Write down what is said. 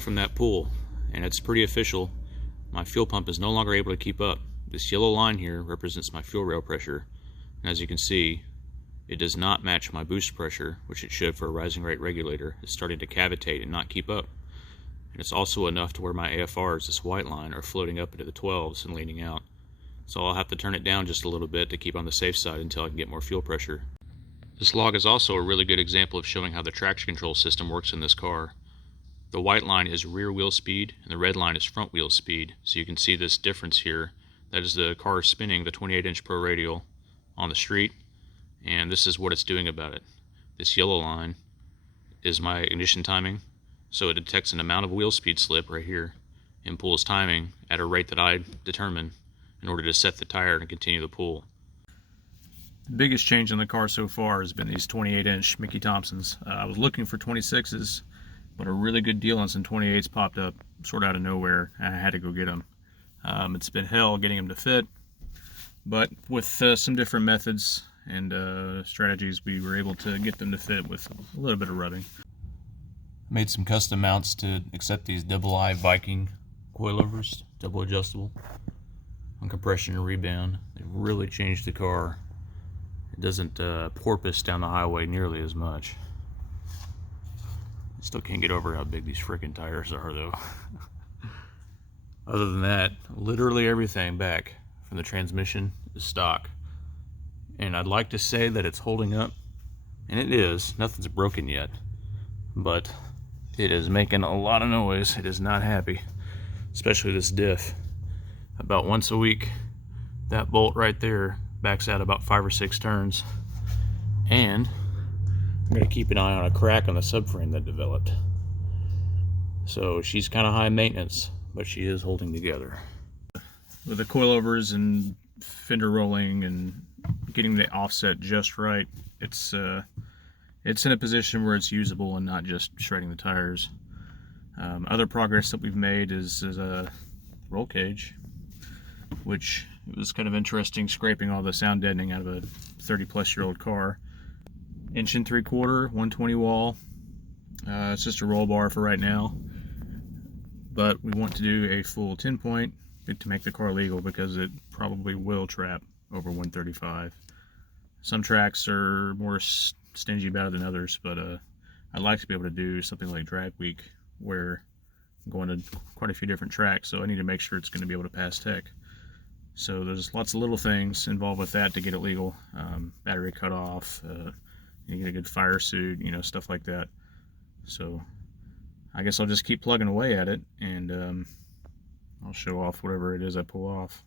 log from that pool, and it's pretty official. My fuel pump is no longer able to keep up. This yellow line here represents my fuel rail pressure, and as you can see, it does not match my boost pressure, which it should for a rising rate regulator. It's starting to cavitate and not keep up. And it's also enough to where my AFRs, this white line, are floating up into the 12s and leaning out. So I'll have to turn it down just a little bit to keep on the safe side until I can get more fuel pressure. This log is also a really good example of showing how the traction control system works in this car. The white line is rear wheel speed and the red line is front wheel speed. So you can see this difference here. That is the car spinning the 28-inch Pro Radial on the street, and this is what it's doing about it. This yellow line is my ignition timing, so it detects an amount of wheel speed slip right here and pulls timing at a rate that I determine in order to set the tire and continue the pull. The biggest change in the car so far has been these 28-inch Mickey Thompsons. I was looking for 26s, but a really good deal on some 28s popped up sort of out of nowhere, and I had to go get them. It's been hell getting them to fit, but with some different methods and strategies, we were able to get them to fit with a little bit of rubbing. Made some custom mounts to accept these double I Viking coilovers, double adjustable on compression and rebound. They've really changed the car. It doesn't porpoise down the highway nearly as much. I still can't get over how big these frickin' tires are though. Other than that, literally everything back from the transmission is stock. And I'd like to say that it's holding up, and it is. Nothing's broken yet, but it is making a lot of noise. It is not happy, especially this diff. About once a week, that bolt right there backs out about 5 or 6 turns, and I'm going to keep an eye on a crack on the subframe that developed. So she's kind of high maintenance, but she is holding together. With the coilovers and fender rolling and getting the offset just right, it's in a position where it's usable and not just shredding the tires. Other progress that we've made is a roll cage, which was kind of interesting, scraping all the sound deadening out of a 30-plus-year-old car. 1 3/4, 120 wall. It's just a roll bar for right now, but we want to do a full 10-point to make the car legal because it probably will trap over 135. Some tracks are more stingy about it than others, but I'd like to be able to do something like drag week where I'm going to quite a few different tracks, so I need to make sure it's going to be able to pass tech. So there's lots of little things involved with that to get it legal. Battery cutoff, you get a good fire suit, stuff like that. So I guess I'll just keep plugging away at it, and I'll show off whatever it is I pull off.